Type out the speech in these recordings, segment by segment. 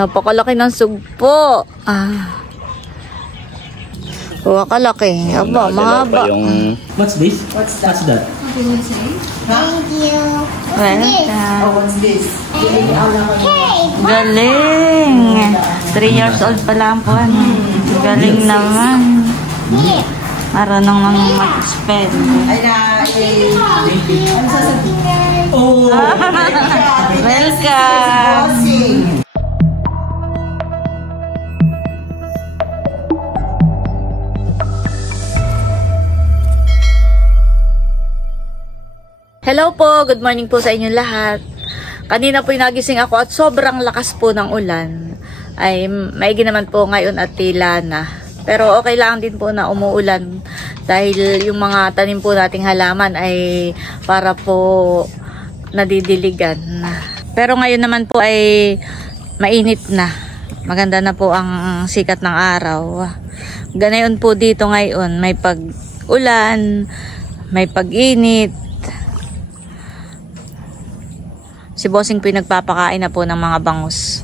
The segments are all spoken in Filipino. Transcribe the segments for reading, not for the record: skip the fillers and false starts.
Napakalaki ng sugpo. Kalaki. Aba, mahaba. What's this? What's that? Thank you. What's this? Galing. 3 years old pa lang po. Galing naman. Marunong nang mag-spell. Oh! Welcome! Hello po, good morning po sa inyong lahat. Kanina po nagising ako at sobrang lakas po ng ulan. Ay maigi naman po ngayon at tila na. Pero okay lang din po na umuulan dahil yung mga tanim po nating halaman ay para po nadidiligan. Pero ngayon naman po ay mainit na. Maganda na po ang sikat ng araw. Ganayon po dito ngayon, may pag-ulan, may pag-init. Si Bossing pinagpapakain na po ng mga bangus.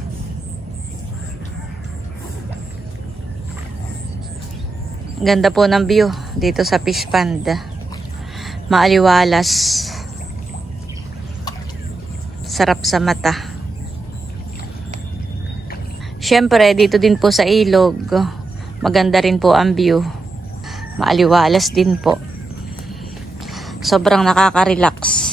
Ganda po ng view dito sa fish pond. Maaliwalas. Sarap sa mata. Siyempre, dito din po sa ilog. Maganda rin po ang view. Maaliwalas din po. Sobrang nakaka-relax.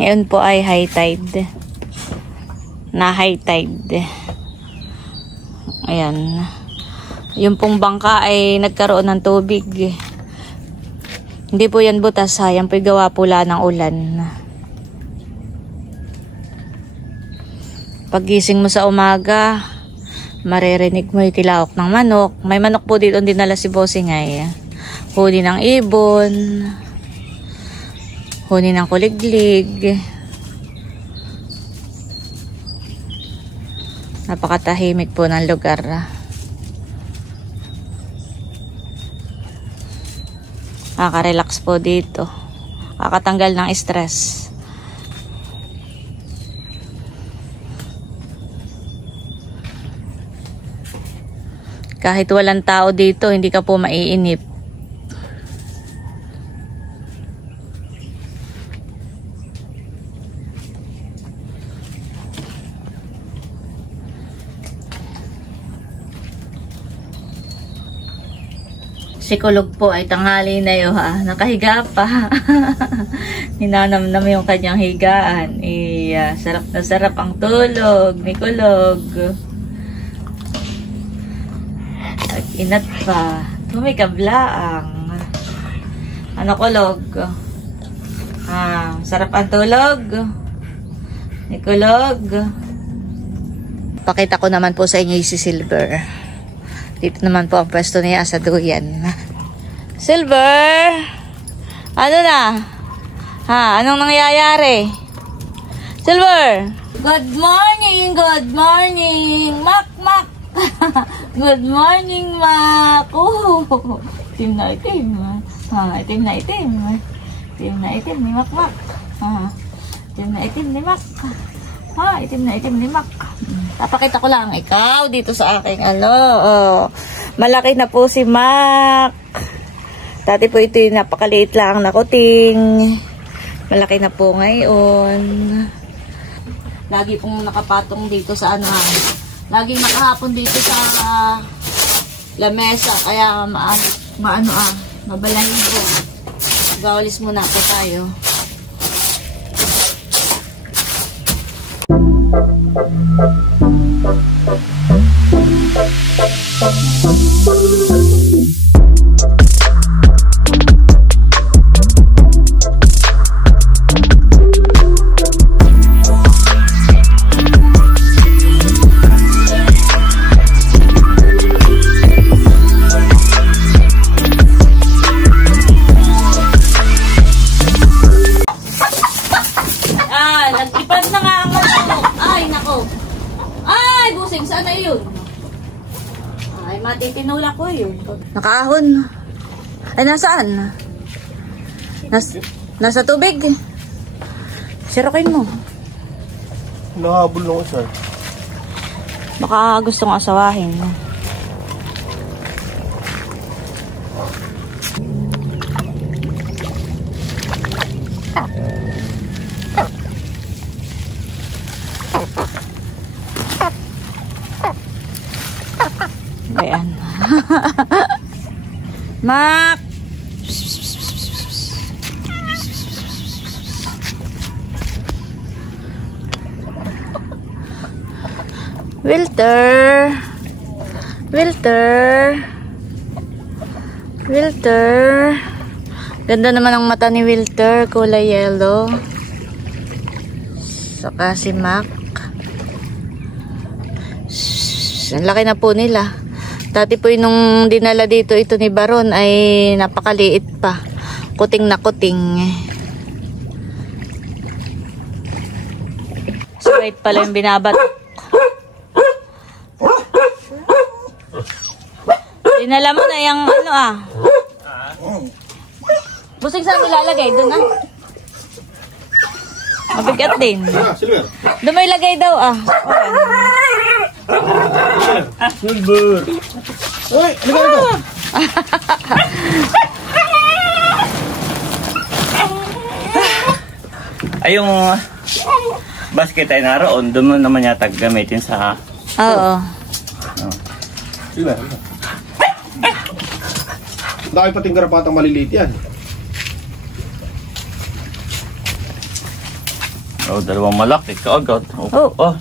Ngayon po ay high tide. Na high tide. Ayan. Yung pong bangka ay nagkaroon ng tubig. Hindi po yan butas, yan po gawa pula ng ulan. Pagising mo sa umaga, maririnig mo yung tilaok ng manok. May manok po dito dinala si Bossing ay. Huli ng ibon. Huni ng kuliglig. Napakatahimik po ng lugar. Nakaka-relax po dito. Kakatanggal ng stress. Kahit walang tao dito, hindi ka po maiinip. Psikolog po ay tanghali na yun nakahiga pa. Ninanamnam yung kanyang higaan. Sarap na sarap ang tulog ni Kulog. At inat pa. Tumikablaang. Ano Kulog? Sarap ang tulog ni Kulog. Pakita ko naman po sa inyo si Silver. Dito naman po ang pwesto niya sa duyan. Silver! Ano na? Anong nangyayari? Silver! Good morning! Good morning! Mak! Mak! Good morning, Mak! Itim na itim. Itim na itim. Itim na itim ni Mak Mak. Itim na itim ni Mak. Itim na itim ni Mak. Papakita ko lang ikaw dito sa aking malaki na po si Mac. Dati po ito yung napakaliit lang na kuting. Malaki na po ngayon. Lagi pong nakapatong dito sa laging nakahapon dito sa lamesa. Kaya mabalahin po. Gawalis muna po tayo. Nagtipad na nga ang manok. Ay, nako. Ay, busing. Saan na yun? Ay, matitinula ko yun. Nakaahon. Ay, nasaan? Nasa tubig. Sirokin mo. Nahabol lang isa. Baka gustong asawahin. Ayan. Mak! Wilter. Ganda naman ang mata ni Wilter, kulay yellow. Saka si Mac. Ang laki na po nila. Dati po nung dinala dito ito ni Baron ay napakaliit pa. Kuting na kuting. Straight pala yung binabatok. Dinala mo na yung ano ah. Busing saan nilalagay? Doon ah. Mabigat din. Doon may lagay daw ah. Silver! Uy! Ano ba ito? Ay, yung basket ay naroon, doon mo naman yata gamitin sa... Oo. Silver. Laki pating garapatang maliliit yan. Oh, dalawang malaki kaagad. Oh. Oh.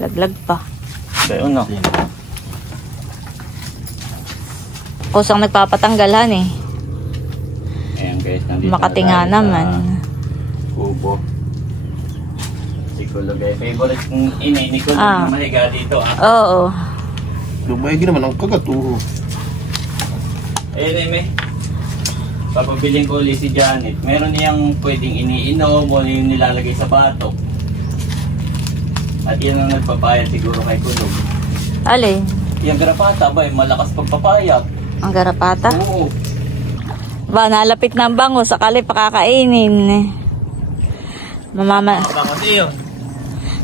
Laglag pa. Ayun na. Kusang nagpapatanggalan eh. Ayan guys, nandito Makatinga na tayo naman. sa kubo. Si Kulo guys. Favorite kong inay ni Kulo Ah. na mahiga dito ah. Oo. Lumayagi naman ang kagatuho. Ayun eh, may. Papabiling ko ulit si Janet. Meron niyang pwedeng iniinom o yung nilalagay sa batok. At yan ang nagpapayat siguro kay Kulog. Alin? Yung garapata ba, malakas pagpapayat. Ang garapata? Oo. Ba, nalapit na ang bango. Sakali pakakainin. Mamama. Bakit yun?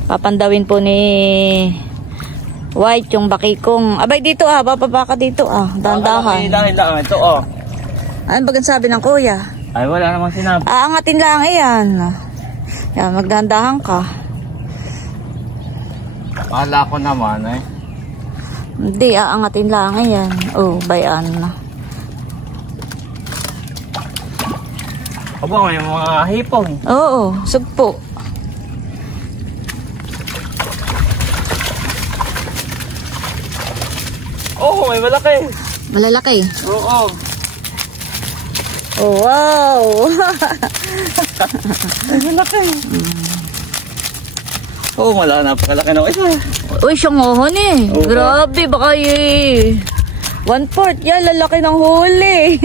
Papandawin po ni White yung bakikong. Abay dito ah. Bababa ka dito ah. Dandahan. Dahil lang ito oh. Ano bagang sabi ng kuya? Ay wala namang sinabi. Aangatin lang iyan. Yan, magdandahan ka. Akala ko naman eh. Hindi, aangatin lang iyan. Oh, bayan na. Aba, may mga hipong. Oo, sugpo. Oo, may malaki. Malalaki. Oo. Oh, wow! May malaki. Oo, napakalaki na isa. Uy, siyang ohon eh. Oo. Grabe, baka eh. 1/4 yan, lalaki ng huli.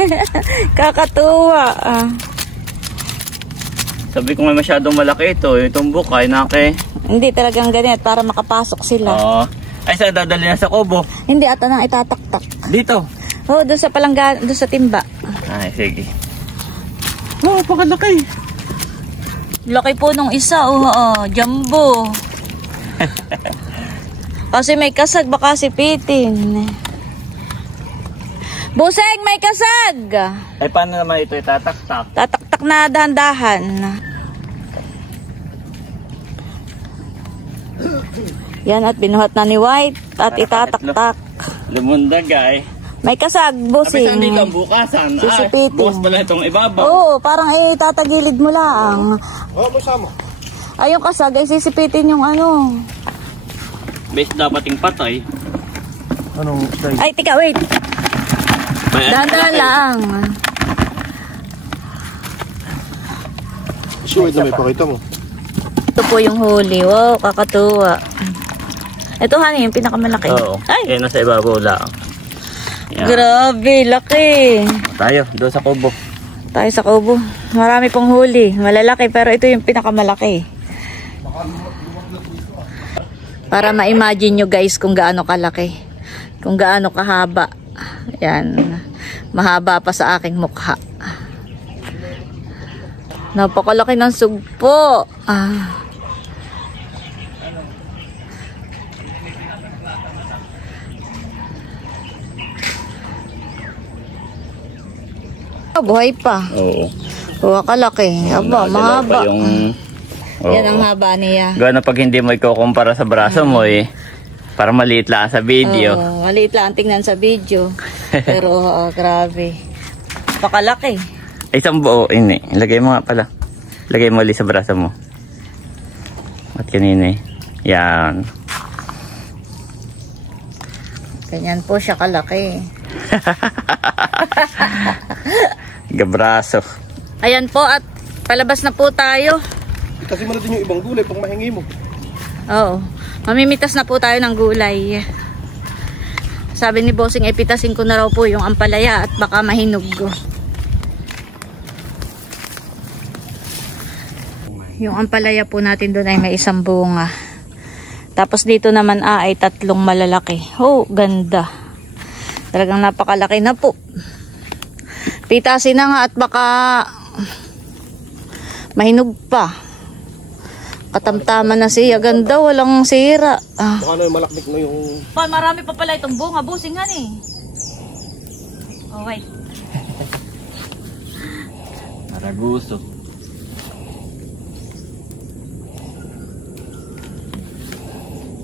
Kakatuwa. Sabi ko nga masyadong malaki ito. Yung tumbok ay nake. Hindi talagang ganit para makapasok sila. Oo. Ay, saan dadali na sa kubo? Hindi, ata nang itataktak. Dito. Oh, doon sa palangga, doon sa timba. Ay, sige. Oo, pakalaki. Laki po nung isa, jumbo. Kasi may kasag, baka sipitin. Buseng, may kasag! Ay, paano naman ito itataktak? Tataktak na dahan-dahan. Yan, at binuhat na ni White at itataktak. Lumundag ay. May kasag, Sabi busing. saan dito ang bukasan? Sisipitin. Ay, bukas pala itong ibabaw. Oo, parang itatagilid mo lang. Oo, may sama. Ay, yung kasag ay sisipitin yung ano. Base dapat yung patay. Anong style? Ay, tika, wait. Dahan-dahan lang. Suwait na may pakita mo. Ito po yung huli. Wow, kakatuwa. Ito, honey, yung pinakamalaki. Oo. Ay, Eh, nasa ibabaw lang. Yan. grabe, laki. Tayo, doon sa kubo. Tayo sa kubo. Marami pong huli. Malalaki, pero ito yung pinakamalaki. Para ma-imagine nyo guys kung gaano kalaki. Kung gaano kahaba. Yan. Mahaba pa sa aking mukha. Napakalaki ng sugpo. Ah. Buhay pa. Oo. Buha kalaki. Aba, mahaba. Yan ang haba niya. Gano'n pag hindi mo ikukumpara sa braso mo eh. Para maliit lang sa video. Oo, maliit lang tingnan sa video. Pero grabe. Pakalaki. Isang buo, ini. Ilagay mo nga pala. Lagay mo ulit sa braso mo. At kanina eh. Yan. Ganyan po siya kalaki. Gabraso. Ayan po at palabas na po tayo. Kasi mo natin yung ibang gulay pang mahingi mo. Oo. Mamimitas na po tayo ng gulay. Sabi ni Bossing, ipitasin ko na raw po yung ampalaya at baka mahinog. Yung ampalaya po natin doon ay may isang bunga. Tapos dito naman ay 3 malalaki. Oh, ganda. Talagang napakalaki na po. Pitasin na nga at baka mahinog pa. Katamtaman na siya. Ganda, walang sira. Ah. Baka na yung malakmik mo yung... Marami pa pala itong bunga. Busingan eh. Oh, wait. Maraguso.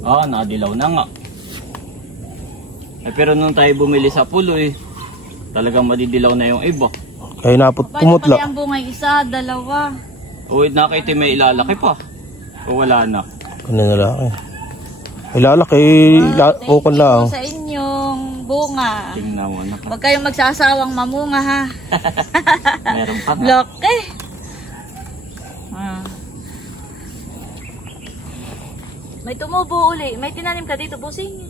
Ah, nadilaw na nga. Eh, pero nung tayo bumili sa pulo eh, talagang madidilaw na yung iba. Kaya napot pumutla. Ang bunga isa, dalawa. O, nakita may ilalaki pa. O wala na. Ano na lang eh. Ilalaki, okon lang. Sa inyong bunga. Tingnan mo na. Huwag kayong magsasawang mamunga ha. Meron pa nga. Laki. Ah. May tumubo uli. May tinanim ka dito, Busing.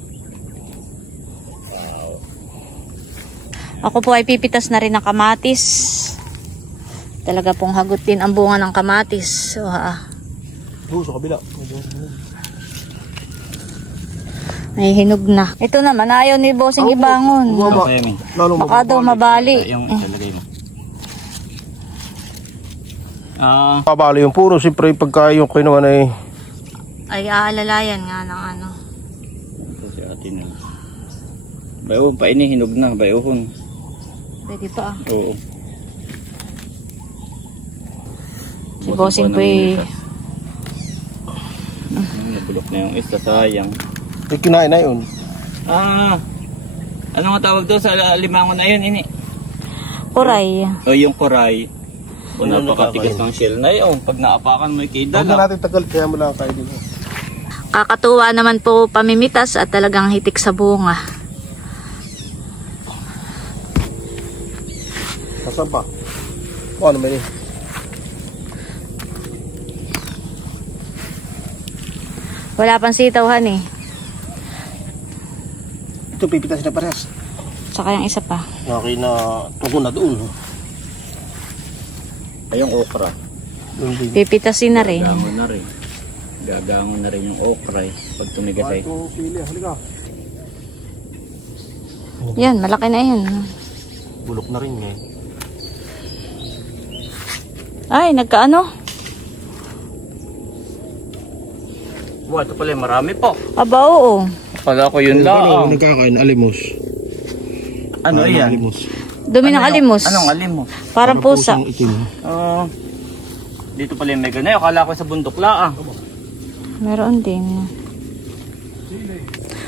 Ako po ay pipitas na rin ng kamatis. Talaga pong hagot din ang bunga ng kamatis. So, Sa kabila. may hinog na. Ito naman, ayaw ni Bossing ibangon. Okay, May. Baka daw mabali. Yung ilalagay mo. Ah, Kabali yung puro. Siyempre pagka yung kinuha na eh. Ay, aalalayan nga ng ano. ito si atin na. Bayuhon pa ini, hinog na. Bayuhon. Pwede pa ah. Oo. Si Bossing po eh. Nabulok na yung isa, sayang. May kinain na yun. Ah, ano nga tawag doon sa limango na yun, ini? Kuray. O yung koray. O napakatigas ng shell na yun. Pag naapakan may Huwag kidala. na natin tagal, kaya mo lang kayo dito. Kakatuwa naman po pamimitas at talagang hitik sa bunga. Nasaan pa? O ano may Wala pang sitawhan eh. Ito pipitas na parehas. Saka yung isa pa. Okay na tugon na doon. Ay, yung okra. Doon din. Pipitasin na rin. Gagangon na rin. Gagangon na rin yung okra eh. Pag tumigas ay. Ito pili, halika. Yan, malaki na yan. Bulok na rin eh. Ay, nagkaano? Wow, ito pala marami po. Aba, oo. Pala ko yun lang. Nagkakain, alimos. Ano yan? Alimos. Dumi ng alimos. Anong alimos? Parang pusa. pusang itim. Dito pala yung may ganay. Akala ko sa bundok lang. Meron din.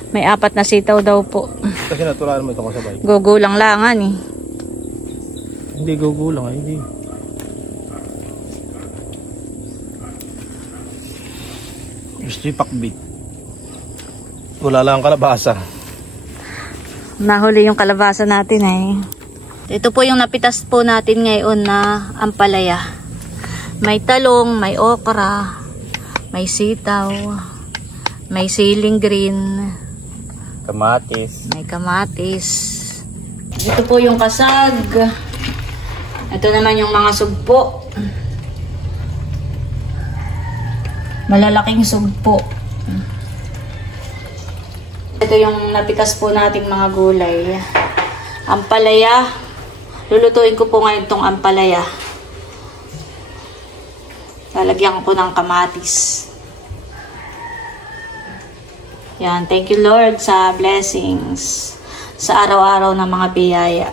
May 4 na sitaw daw po. Kasi natural naman ito kasabay. Gugulang langan eh. Hindi gugulang, hindi. Gusto yung pakbit. Wala lang kalabasa. Nahuli yung kalabasa natin eh. Ito po yung napitas po natin ngayon na ampalaya. May talong, may okra, may sitaw, may siling green, Kamatis. may kamatis. Ito po yung kasag. Ito naman yung mga sugpo. Malalaking sugpo. Ito yung napitas po nating mga gulay. Ampalaya. Lulutuin ko po ngayon tong ampalaya. Lalagyan ko ng kamatis. Yan, thank you Lord sa blessings. Sa araw-araw na mga biyaya.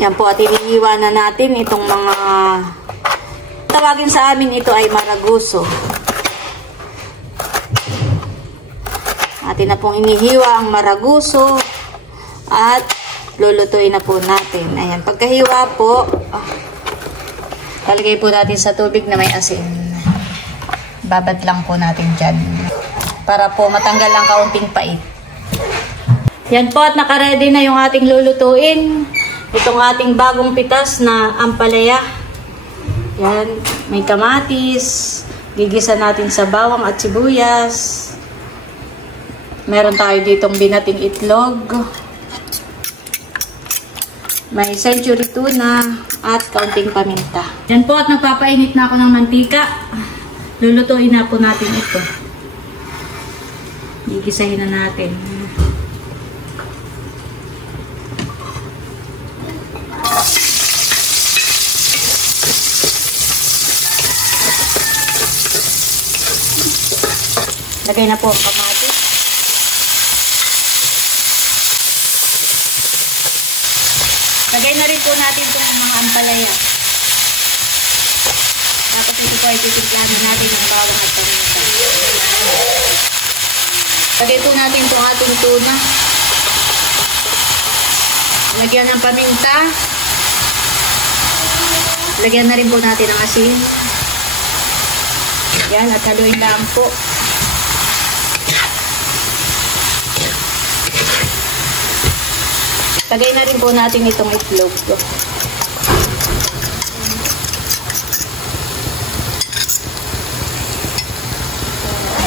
Yan po, at iniiwan na natin itong mga, tawagin sa amin ito ay maraguso. Atin na pong inihiwa ang maraguso at lulutuin na po natin. Ayan, pagkahiwa po, lalagay po natin sa tubig na may asin. Babad lang po natin dyan para po matanggal ang kaunting pait. Yan po, at nakaredy na yung ating lulutuin. Itong ating bagong pitas na ampalaya. Yan, may kamatis. Gigisa natin sa bawang at sibuyas. Meron tayo ditong binating itlog. May century tuna at kaunting paminta. Yan po, at nagpapainit na ako ng mantika. Lulutuin na po natin ito. Gigisahin na natin. Lagay na po ang kamatis. Lagay na rin po natin itong mga ampalaya. Tapos ito po ay titimplahan natin ng bawang at paminta. Lagay po natin itong ating tuna. Lagyan ng paminta. Lagyan na rin po natin ang asin. Yan, at haluin lang po. Lagay na rin po natin itong itlog.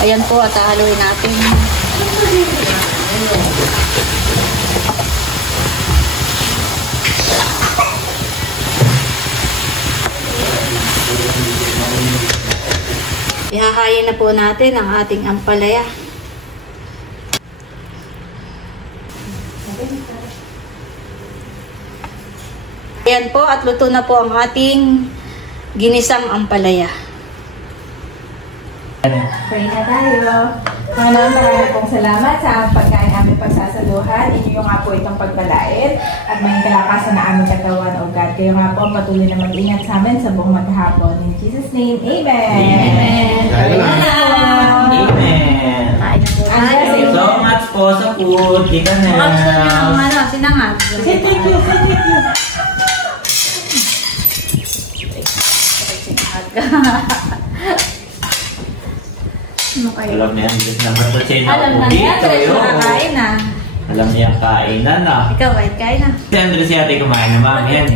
Ayan po, at haluin natin. Ihahayin na po natin ang ating ampalaya. Ayan po, at luto na po ang ating ginisang ampalaya. Pray na tayo. Panginoon, maraming pong salamat sa pagkain aming pagsasaluhan. Inyo nga po itong pagbalait at may kalakasan na aming katawan, O God. Kayo nga po patuloy na mag-ingat sa amin sa buong maghapon. In Jesus' name, Amen. Amen. Amen. Kain na po Thank tayo. you so much po sa food. Di ka na. Gusto niyo ng sinangag. Thank you. Ano kayo? Alam niya, hindi na matutsin Alam na niya, Andres, nakakain na. Alam niya, kainan na. Ikaw, ay kain na. Si Andres yata kumain na mami yan.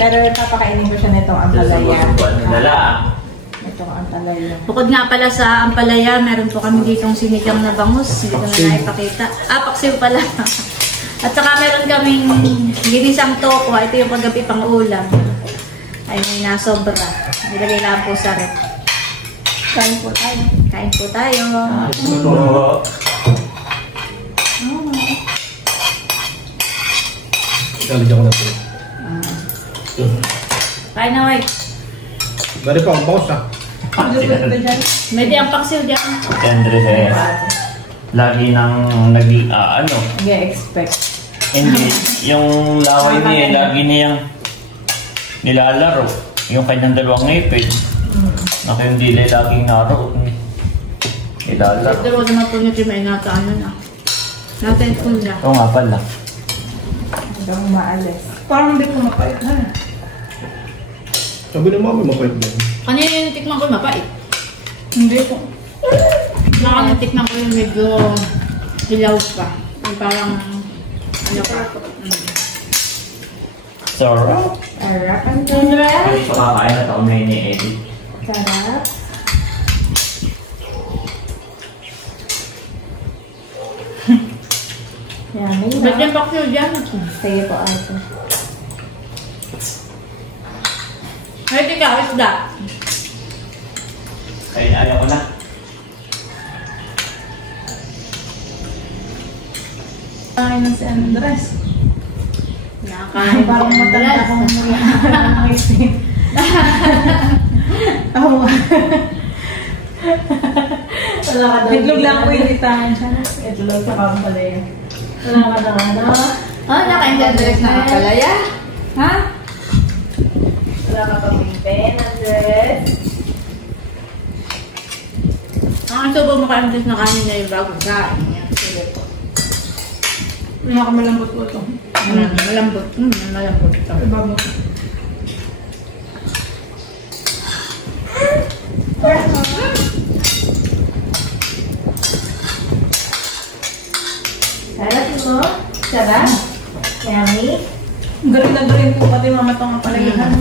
Pero papakainin ko siya nitong ampalaya. Itong ampalaya. Bukod nga pala sa ampalaya, meron po kami ditong sinigang na bangus. Hindi ko na naipakita. Paksiw pala. At saka meron kaming ginisang toko. Ito yung paggabi pang ulam. Ay, may nasobra. Nilagay lang po sa rep. Kain po tayo. Kain po tayo. Lalagyan ko na ito. Kain na, White. Bari pa, ang bawas ha. May di ang paksiw dyan. Si Andres lagi nang Nag-expect. hindi, yung laway niya, lagi niyang nilalaro. Yung kanyang dalawang ngipin. Naku yung dilay laging naroon. Nilalaro. Pero naman po nyo may nakaano na. Natin po na. Oo nga pala. Hanggang umaalis. Parang hindi ko mapait na. Sabi ng mami, mapait din. Kanina yung tikman ko mapait. Hindi ko. Baka natikman ko yung medyo hilaw pa. Yung parang ano pa. Sarap. Sarap ang tundra. Ay, pakakain at ako na ini-edit. Sarap. Yummy Ba't na. yung paksiw dyan? Sige po, ate. Ay, tika, isda. Ay, ayaw ko na. Kain na si Andres. Nakakain Parang matanda akong Oo. Wala ka daw. Itlog lang po yung itahan siya. Itlog sa kampalaya. Wala ka daw ano. Naka-Andres na kapalaya? Ha? Wala ka pang pen, Andres. Ang subo mo ka-Andres na kanin na yung bagong kain niya. Sige po. Wala ka malambot po ito. Malambot. Malambot ito. Iba mo. Sarap mo? Sarap? Yummy? Galing na galing po pati mama itong kapalayahan.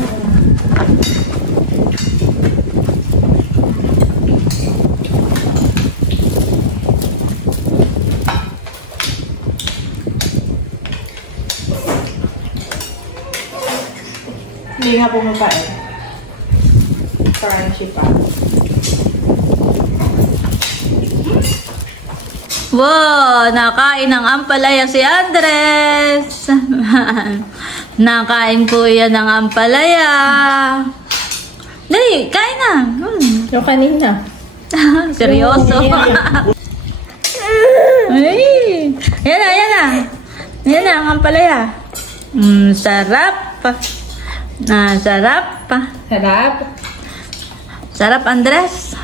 Hindi nga po mapait. Crunchy pa. Wow! Nakain ng ampalaya si Andres! Nakain po yan ng ampalaya! Dali, kain na! Yung kanina. Seryoso! Ay! Yan na, yan na! Yan na, ang ampalaya! Sarap! Sarap! Sarap. Sarap, Andres!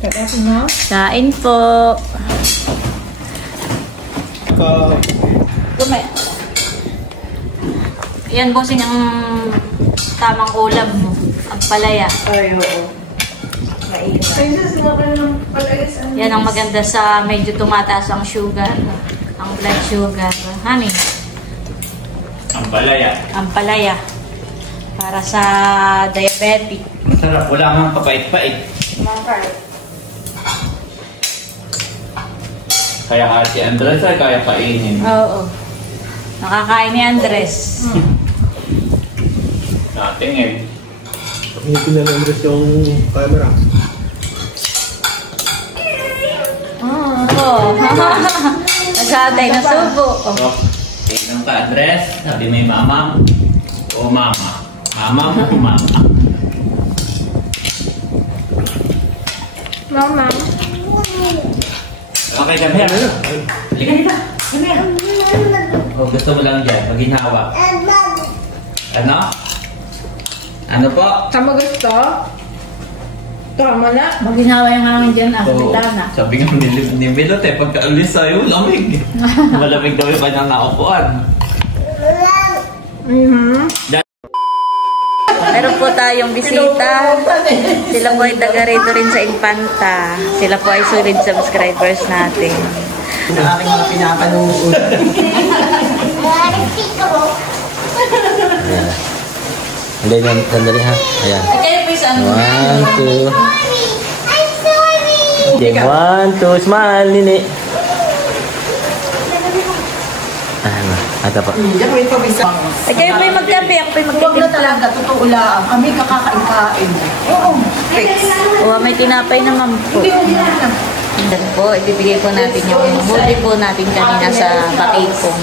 Sarap, no? Kain po! Kumay. Yan bossing ang tamang ulam mo. Ang palaya. Ay, oo. Mainit. Ay, sus, naman ng palayas. Yan ang maganda sa medyo tumataas ang sugar. Ang blood sugar. Honey, Ang balaya. ang palaya. Para sa diabetic. Masarap. Wala nga kapait-pait. Kaya si Andres ay kaya kainin. Oo. Nakakain ni Andres. Natingin. Hindi na Andres yung camera. Oo. Naghatay na subo. So, tingnan ka Andres. Sabi may mama. O mama. Mama mo o mama. Mama. Okay ka ba? Halika dito. O gusto mo lang dyan. Maginhawa. Ano? Ano po? Tama gusto? Tama na. Maginawa yung hangin dyan. Oo. Wala na. Sabi nga ni Milot eh, pagka-alis sa'yo, lamig. Malamig daw yung kanyang naupuan. Meron po tayong bisita. Sila po ay taga rito rin sa Infanta. Sila po ay solid subscribers natin. Sa aking mga pinapanood. Hindi, sandali ha. Ayan. Kayo po isa ano? 1, 2. Okay, 1, 2. Smile, nini. Ano? Ata pa. Diyan po yung pabisa. Ay, kayo po yung magkape. Ako po yung Huwag na magkape. talaga, totoo lang. Kami kakakain-kain. Oo. Oh, may tinapay naman po. Then po, ibibigay po natin yung huli po natin kanina sa bakipong.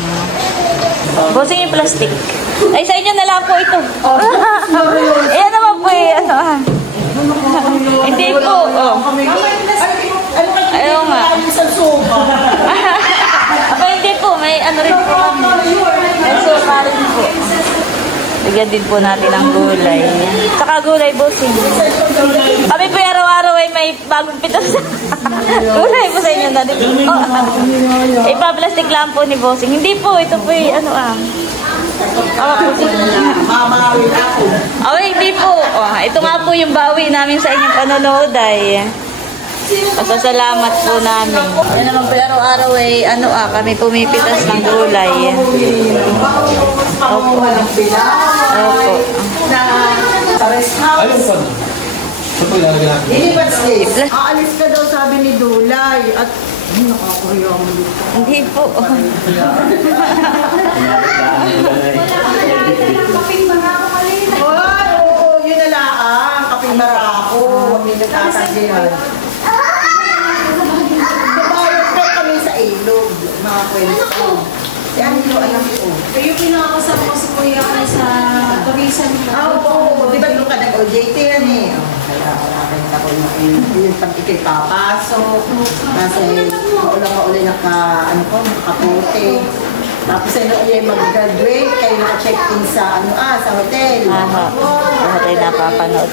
Bossing yung plastic. Ay, sa inyo na lang po ito. Ayan naman po eh. Ano, hindi po. Oh. Ayaw nga. Ako hindi po. May ano rin po kami. May sopa rin po. Bigyan din po natin ang gulay. Saka gulay, bossing. Kami po araw-araw ay may bagong pitas. Gulay po sa inyo na din. Oh, ipa-plastic lang po ni bossing. Hindi po, ito po yung ano Mamawin ako. Oh, hindi po. Oh, ito nga po yung bawi namin sa inyong panonood ay. Pasasalamat po namin. Yan naman po araw-araw ay kami pumipitas ng gulay. Opo. Opo. Sa rest house. Ito po ilalagay natin. Ilipat stage. Aalis ka daw sabi ni Dulay. At nakakahiya mo dito. Hindi po. Oo, yun na lang. Kaping marako. Huwag nyo nagtatagyan. Kabayot ko kami sa ilog. Mga kwento. Yan yung alam ko. Kayo pinakasama ko sa kuya ko sa Tawisan. Oo, di ba yung ka nag-OJT yan eh? ako na yung pag ikay papasok. Kasi maulang-maulay nakapote. Tapos ay mag-graduate, kayo naka-check-in sa sa hotel. Lahat ay napapanood.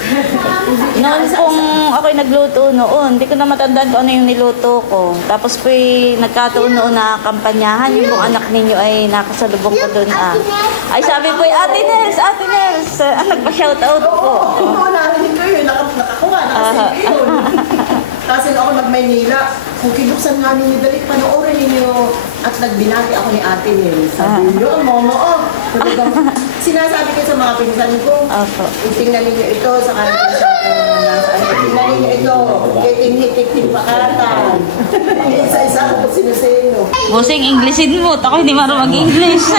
Noon kung ako'y nagluto noon, hindi ko na matandaan kung ano yung niluto ko. Tapos po'y nagkataon noon na kampanyahan, yung kung anak ninyo ay nakasalubong ko doon. Ay sabi po'y, Ate Nels, nagpa-shoutout po. Oo, narinig ko yun, nakakuha, nakasig yun. Kasi ako nag-Maynila, kung kinuksan nga ninyo, dali panoorin ninyo. At nagbinati ako ni Ate Nel. Sabi niyo, mama, talagang sinasabi ko sa mga pinsan ko, itingnan ninyo ito sa kanila sa tingnan ninyo ito, hiting-hitik-ting pakatan. Isa-isa ako po sinusino. Busing, Englishin mo. Ako hindi marunong mag-English.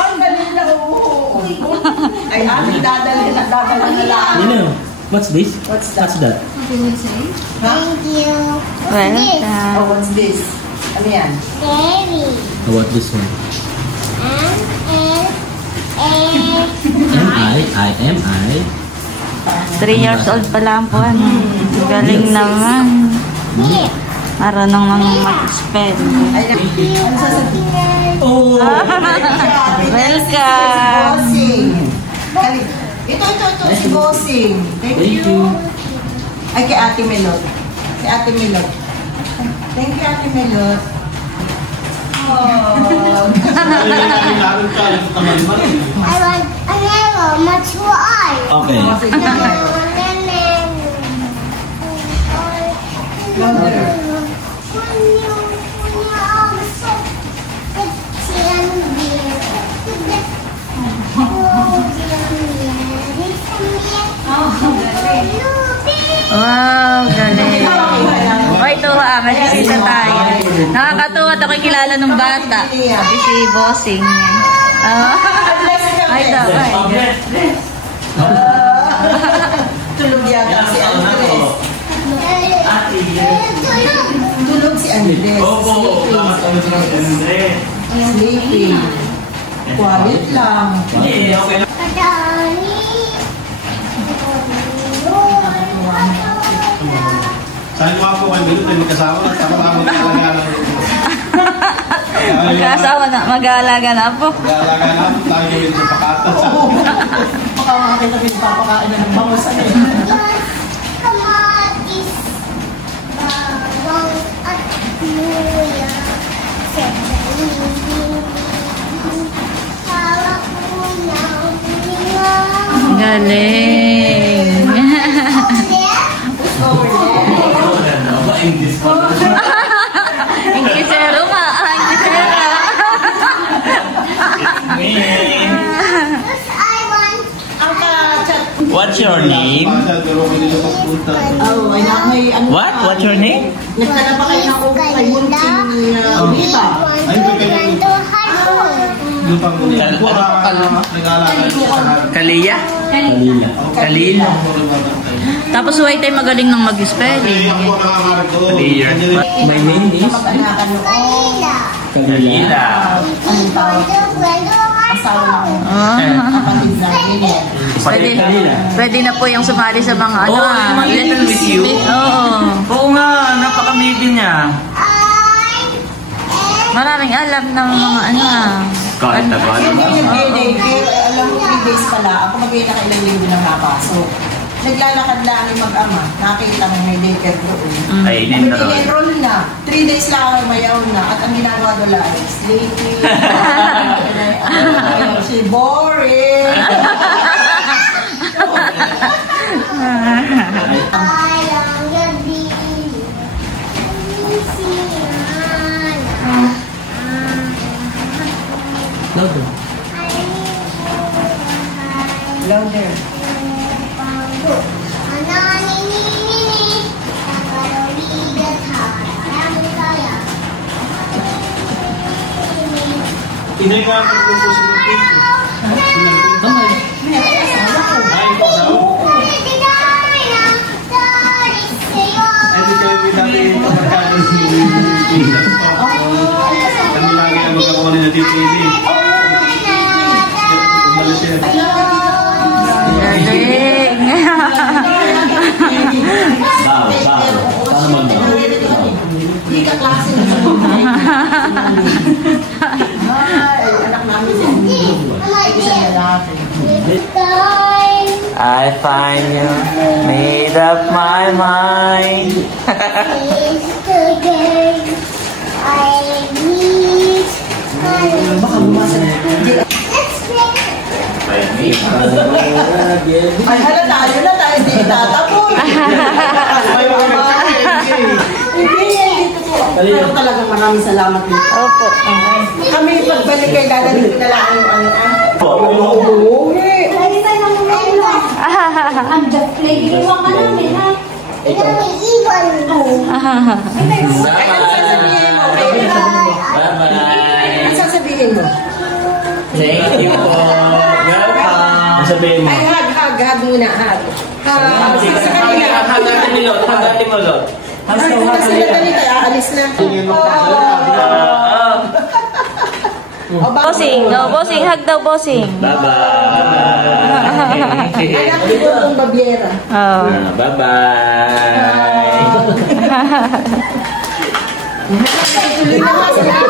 Ang galing na ay ating dadali na lang. You know, what's this? What's that? Thank you. Oh, what's this? Ano yan? Baby. How about this one? M-I. 3 years old pa lang po. Galing naman. Marunong nang mag-spell. Oh! Welcome! Ito, si Bossing. Thank you. Ay, kay Ate Melot. Si Ate Melot. Thank you, Ate Melot. Oh. I want another much more. Okay. Wow, galing. Wait, ito may sisisa tayo. Nakakatuwa at ako'y kilala ng bata. Si Bossing. Ay, ito. Tulog yata si Andres. Tulog si Andres. Sleeping. Quiet lang. Saan ko ako kayo dito, magkasama na, sama Magkasawa na, mag-aalaga na po. Mag-aalaga na, tayo yung sa pakatan. Baka makakita pinapapakain na ng bangusan eh. Kamatis, bawang at luya. Hawak ko ng bunga. Galing. Inglesero nga. What's your name? Oh, may ano What? What's your name? Nagtala pa kayo ng kay Munting ni Ulita. Kalia? Kalila. Tapos huwag tayo magaling ng mag-spelling. My name is Kalila. Asawa ng kapatid namin eh. Pwede na po yung sumali sa mga ano. Oh, Little With You? Oo. Oo nga, napaka-baby niya. Maraming alam ng mga ano. Kahit na ba? Yung nag-day-day, alam mo 3 days pala, ako mag-iina ka ilang linggo nang napasok. Naglalakad lang yung mag-ama, nakikita mo may daycare doon. Ay, in-enroll na. 3 days lang ako mayaw na. At ang ginagawa doon lang ay sleeping. Si boring. Parang gabi, Louder. Louder. Inay ka ang pagpupusin ng dito. Kamay. Ay, po sa ay, di kami dati pagkakado ng kami lagi ang magkakuha na dito ini. Umalis yan. Galing. find you, made up my mind. Yesterday, I need Let's play. Ay, hala tayo na tayo hindi tatapon. Hindi, dito po. Pero talagang maraming salamat dito. Opo. Kami pagbalik kay dadalhin ko na lang yung ano. I'm just playing. Iwan ka namin, ha? Ikaw may iwan mo. Bye-bye. Ang sasabihin mo? Thank you po. Welcome. Sabihin mo. Ay, hug muna, hug. Sa kanila. Hagatin mo, Lot. Hagatin mo, Lot. Kasi na tayo, aalis na. Bossing, no, bossing, hug daw, bossing. Bye-bye. Anak ko itong Baviera. Oh. Bye-bye. Tuloy na nga sa lahat.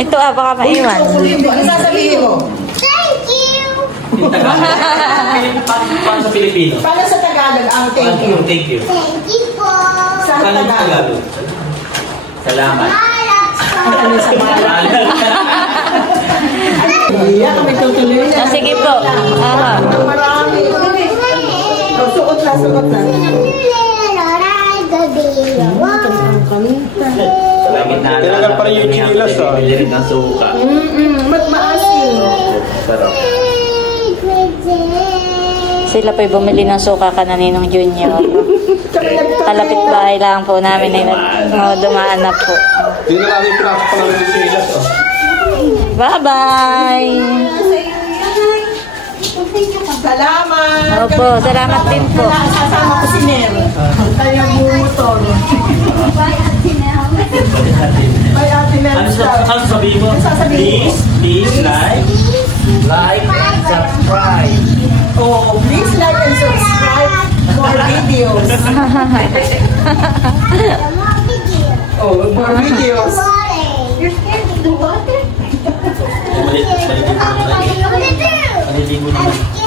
Ito baka maiwan. Ano sasabihin mo? Thank you. Paano sa Pilipino? Paano sa Tagalog ang thank you? Thank you. Thank you po. Sa Paano sa Tagalog? Tagalog? Salamat. Malak sa Ano sa Malak? Iya, kami tutuloy na. Sige po. Aha. Marami. Suot na, suot na. Salamat na. Tinagal pa rin yung chinilas, ah. Bili rin ng suka. Magmaasin. Sarap. Sila po'y bumili ng suka ka na Ninong Junior. Kalapit bahay lang po namin ay dumaan na po. Hindi na namin pinasok pa namin yung chinilas, oh. Bye-bye! Salamat. Opo, salamat din po. Sasama ko si Nel. Tayo bumotor. Bye, Ate Nel. Ano sabihin mo? Sasabihin mo? Please like and subscribe. Oh, please like and subscribe for videos. Oh, more videos. You're scared of the water? Balik mo naman. What do you do? Balik mo naman.